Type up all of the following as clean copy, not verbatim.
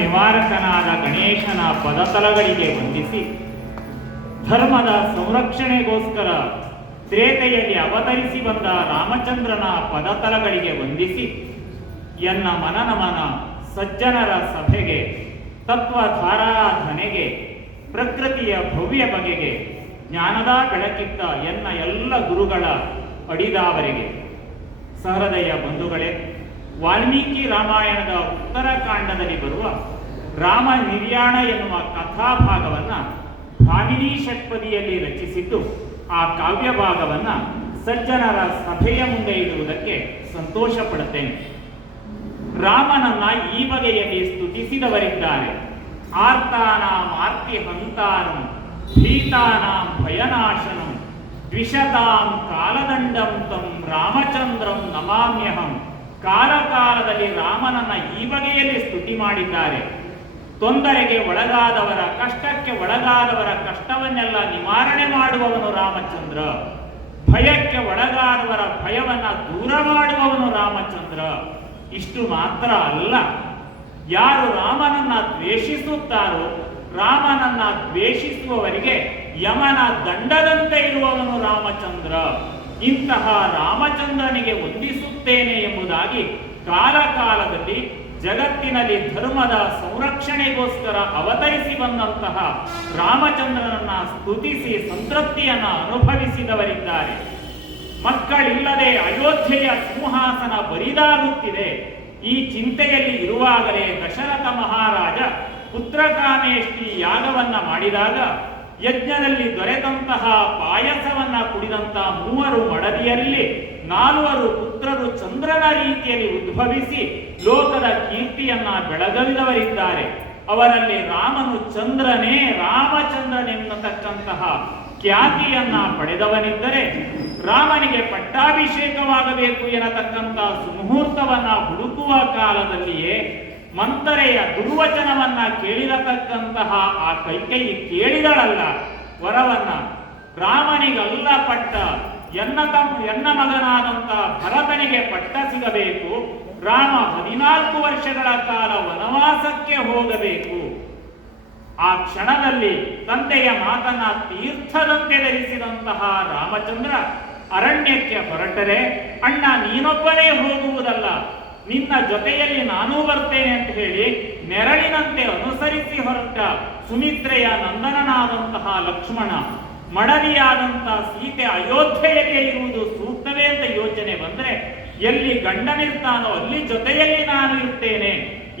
ನಿವಾರಕನಾದ ಗಣೇಶನ ಪದತಲಗಳಿಗೆ ವಂದಿಸಿ, ಧರ್ಮದ ಸಂರಕ್ಷಣೆಗೋಸ್ಕರ ತ್ರೇತೆಯಲ್ಲಿ ಅವತರಿಸಿ ಬಂದ ರಾಮಚಂದ್ರನ ಪದತಲಗಳಿಗೆ ವಂದಿಸಿ, ಎನ್ನ ಮನನಮನ ಸಜ್ಜನರ ಸಭೆಗೆ, ತತ್ವಧಾರಾಧನೆಗೆ, ಪ್ರಕೃತಿಯ ಭವ್ಯ ಬಗೆಗೆ ಜ್ಞಾನದ ಬೆಳಕಿತ್ತ ಎನ್ನ ಎಲ್ಲ ಗುರುಗಳ ಅಡಿದಾವರಿಗೆ. ಸಹೃದಯ ಬಂಧುಗಳೇ, ವಾಲ್ಮೀಕಿ ರಾಮಾಯಣದ ಉತ್ತರಕಾಂಡದಲ್ಲಿ ಬರುವ ರಾಮ ನಿರ್ಯಾಣ ಎನ್ನುವ ಕಥಾಭಾಗವನ್ನು ಭಾಮಿನಿ ಷಟ್ಪದಿಯಲ್ಲಿ ರಚಿಸಿದ್ದು, ಆ ಕಾವ್ಯ ಭಾಗವನ್ನು ಸಜ್ಜನರ ಸಭೆಯ ಮುಂದೆ ಇಡುವುದಕ್ಕೆ ಸಂತೋಷ ಪಡುತ್ತೇನೆ. ರಾಮನನ್ನ ಈ ಬಗೆಯಲ್ಲಿ ಸ್ತುತಿಸಿದವರಿದ್ದಾರೆ. ಆರ್ತಾನಾಂ ಆರ್ತಿ ಹಂತಾರಂ ಭೀತಾನಾಂ ಭಯನಾಶನಂ ದ್ವಿಷತಾಂ ಕಾಲದಂಡಂ ತಂ ರಾಮಚಂದ್ರಂ ನಮಾಮ್ಯಹಂ. ಕಾಲಕಾಲದಲ್ಲಿ ರಾಮನನ್ನ ಈ ಬಗೆಯಲ್ಲಿ ಸ್ತುತಿ ಮಾಡಿದ್ದಾರೆ. ತೊಂದರೆಗೆ ಒಳಗಾದವರ, ಕಷ್ಟಕ್ಕೆ ಒಳಗಾದವರ ಕಷ್ಟವನ್ನೆಲ್ಲ ನಿವಾರಣೆ ಮಾಡುವವನು ರಾಮಚಂದ್ರ. ಭಯಕ್ಕೆ ಒಳಗಾದವರ ಭಯವನ್ನ ದೂರ ಮಾಡುವವನು ರಾಮಚಂದ್ರ. ಇಷ್ಟು ಮಾತ್ರ ಅಲ್ಲ, ಯಾರು ರಾಮನನ್ನ ದ್ವೇಷಿಸುತ್ತಾರೋ, ರಾಮನನ್ನ ದ್ವೇಷಿಸುವವರಿಗೆ ಯಮನ ದಂಡದಂತೆ ಇರುವವನು ರಾಮಚಂದ್ರ. ಇಂತಹ ರಾಮಚಂದ್ರನಿಗೆ ವಂದಿಸುತ್ತೇನೆ ಎಂಬುದಾಗಿ ಕಾಲಕಾಲದಲ್ಲಿ ಜಗತ್ತಿನಲ್ಲಿ ಧರ್ಮದ ಸಂರಕ್ಷಣೆಗೋಸ್ಕರ ಅವತರಿಸಿ ಬಂದಂತಹ ರಾಮಚಂದ್ರನನ್ನ ಸ್ತುತಿಸಿ ಸಂತೃಪ್ತಿಯನ್ನ ಅನುಭವಿಸಿದವರಿದ್ದಾರೆ. ಮಕ್ಕಳಿಲ್ಲದೆ ಅಯೋಧ್ಯೆಯ ಸಿಂಹಾಸನ ಬರಿದಾಗುತ್ತಿದೆ. ಈ ಚಿಂತೆಯಲ್ಲಿ ಇರುವಾಗಲೇ ದಶರಥ ಮಹಾರಾಜ ಪುತ್ರಕಾಮೇಷ್ಟಿ ಯಾಗವನ್ನ ಮಾಡಿದಾಗ ಯಜ್ಞದಲ್ಲಿ ದೊರೆತಂತಹ ಪಾಯಸವನ್ನ ಕುಡಿದಂತ 3 ಮಡದಿಯಲ್ಲಿ 4 ಪುತ್ರರು ಚಂದ್ರನ ರೀತಿಯಲ್ಲಿ ಉದ್ಭವಿಸಿ ಲೋಕದ ಕೀರ್ತಿಯನ್ನ ಬೆಳಗಲಿದವರಿದ್ದಾರೆ. ಅವರಲ್ಲಿ ರಾಮನು ಚಂದ್ರನೇ, ರಾಮಚಂದ್ರನೆನ್ನತಕ್ಕಂತಹ ಖ್ಯಾತಿಯನ್ನ ಪಡೆದವನಿದ್ದರೆ, ರಾಮನಿಗೆ ಪಟ್ಟಾಭಿಷೇಕವಾಗಬೇಕು ಎನ್ನತಕ್ಕಂತಹ ಸುಮುಹೂರ್ತವನ್ನ ಹುಡುಕುವ ಕಾಲದಲ್ಲಿಯೇ ಮಂತರೆಯ ದುರ್ವಚನವನ್ನ ಕೇಳಿರತಕ್ಕಂತಹ ಆ ಕೈಕೇಯಿ ಕೇಳಿದಳಲ್ಲ ವರವನ್ನ. ರಾಮನಿಗಲ್ಲ ಪಟ್ಟ, ಎನ್ನ ಮಗನಾದಂತಹ ಭರತನಿಗೆ ಪಟ್ಟ ಸಿಗಬೇಕು. ರಾಮ 14 ವರ್ಷಗಳ ಕಾಲ ವನವಾಸಕ್ಕೆ ಹೋಗಬೇಕು. ಆ ಕ್ಷಣದಲ್ಲಿ ತಂದೆಯ ಮಾತನ್ನ ತೀರ್ಥದಂತೆ ಧರಿಸಿದಂತಹ ರಾಮಚಂದ್ರ ಅರಣ್ಯಕ್ಕೆ ಹೊರಟರೆ, ಅಣ್ಣ ನೀನೊಬ್ಬನೇ ಹೋಗುವುದಲ್ಲ, ನಿನ್ನ ಜೊತೆಯಲ್ಲಿ ನಾನೂ ಬರ್ತೇನೆ ಅಂತ ಹೇಳಿ ನೆರಳಿನಂತೆ ಅನುಸರಿಸಿ ಹೊರಟ ಸುಮಿತ್ರೆಯ ನಂದನನಾದಂತಹ ಲಕ್ಷ್ಮಣ, ಮಡದಿಯಾದಂತಹ ಸೀತೆ ಅಯೋಧ್ಯೆಯಲ್ಲಿ ಇರುವುದು ಸೂಕ್ತವೇ ಅಂತ ಯೋಚನೆ ಬಂದ್ರೆ, ಎಲ್ಲಿ ಗಂಡನಿರ್ತಾನೋ ಅಲ್ಲಿ ಜೊತೆಯಲ್ಲಿ ನಾನು ಇರ್ತೇನೆ.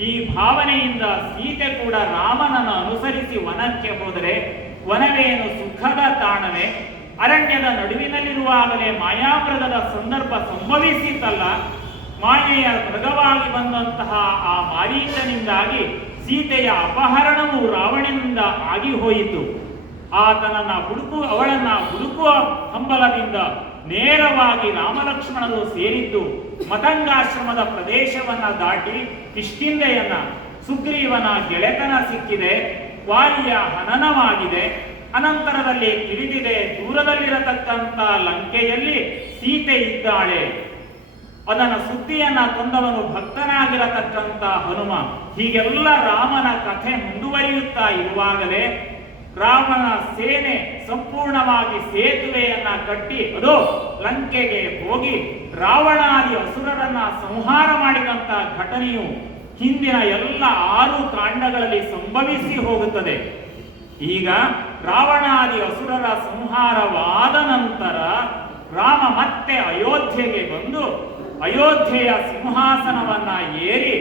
ಈ ಭಾವನೆಯಿಂದ ಸೀತೆ ಕೂಡ ರಾಮನನ್ನು ಅನುಸರಿಸಿ ವನಕ್ಕೆ ಹೋದರೆ, ವನವೇನು ಸುಖದ ತಾಣವೇ? ಅರಣ್ಯದ ನಡುವಿನಲ್ಲಿರುವಾಗಲೇ ಮಾಯಾಮೃಗದ ಸಂದರ್ಭ ಸಂಭವಿಸಿತಲ್ಲ. ಮಾಯೆಯ ಮೃಗವಾಗಿ ಬಂದಂತಹ ಆ ಮಾರೀಚನಿಂದಾಗಿ ಸೀತೆಯ ಅಪಹರಣವು ರಾವಣನಿಂದ ಆಗಿ ಹೋಯಿತು. ಅವಳನ್ನ ಹುಡುಕುವ ಹಂಬಲದಿಂದ ನೇರವಾಗಿ ರಾಮಲಕ್ಷ್ಮಣರು ಸೇರಿದ್ದು ಮತಂಗಾಶ್ರಮದ ಪ್ರದೇಶವನ್ನ ದಾಟಿ ಕಿಷ್ಕಿಂಧೆಯನ್ನ ಸುಗ್ರೀವನ ಗೆಳೆತನ ಸಿಕ್ಕಿದೆ, ವಾಲಿಯ ಹನನವಾಗಿದೆ. ಅನಂತರದಲ್ಲಿ ತಿಳಿದಿದೆ ದೂರದಲ್ಲಿರತಕ್ಕಂಥ ಲಂಕೆಯಲ್ಲಿ ಸೀತೆ ಇದ್ದಾಳೆ. ಅದನ್ನ ಸುದ್ದಿಯನ್ನ ತಂದವನು ಭಕ್ತನಾಗಿರತಕ್ಕಂಥ ಹನುಮ. ಹೀಗೆಲ್ಲ ರಾಮನ ಕಥೆ ಮುಂದುವರಿಯುತ್ತಾ ಇರುವಾಗಲೇ ರಾಮನ ಸೇನೆ ಸಂಪೂರ್ಣವಾಗಿ ಸೇತುವೆಯನ್ನ ಕಟ್ಟಿ ಅದು ಲಂಕೆಗೆ ಹೋಗಿ ರಾವಣಾದಿ ಅಸುರರನ್ನ ಸಂಹಾರ ಮಾಡಿದಂತ ಘಟನೆಯು ಹಿಂದಿನ ಎಲ್ಲ 6 ಕಾಂಡಗಳಲ್ಲಿ ಸಂಭವಿಸಿ ಹೋಗುತ್ತದೆ. ಈಗ ರಾವಣಾದಿ ಅಸುರರ ಸಂಹಾರವಾದ ನಂತರ ರಾಮ ಮತ್ತೆ ಅಯೋಧ್ಯೆಗೆ ಬಂದು ಅಯೋಧ್ಯೆಯ ಸಿಂಹಾಸನವನ್ನ ಏರಿ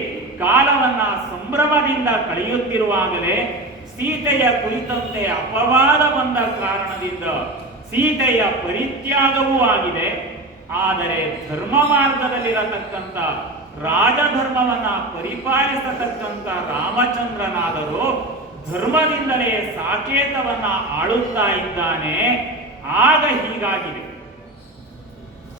ಕಾಲವನ್ನ ಸಂಭ್ರಮದಿಂದ ಕಳೆಯುತ್ತಿರುವಾಗಲೇ ಸೀತೆಯ ಕುರಿತಂತೆ ಅಪವಾದ ಬಂದ ಕಾರಣದಿಂದ ಸೀತೆಯ ಪರಿತ್ಯಾಗವೂ ಆಗಿದೆ. ಆದರೆ ಧರ್ಮ ಮಾರ್ಗದಲ್ಲಿರತಕ್ಕಂಥ ರಾಜಧರ್ಮವನ್ನ ಪರಿಪಾಲಿಸತಕ್ಕಂಥ ರಾಮಚಂದ್ರನಾದರೂ ಧರ್ಮದಿಂದಲೇ ಸಾಕೇತವನ್ನ ಆಳುತ್ತಾ ಇದ್ದಾನೆ. ಆಗ ಹೀಗಾಗಿದೆ.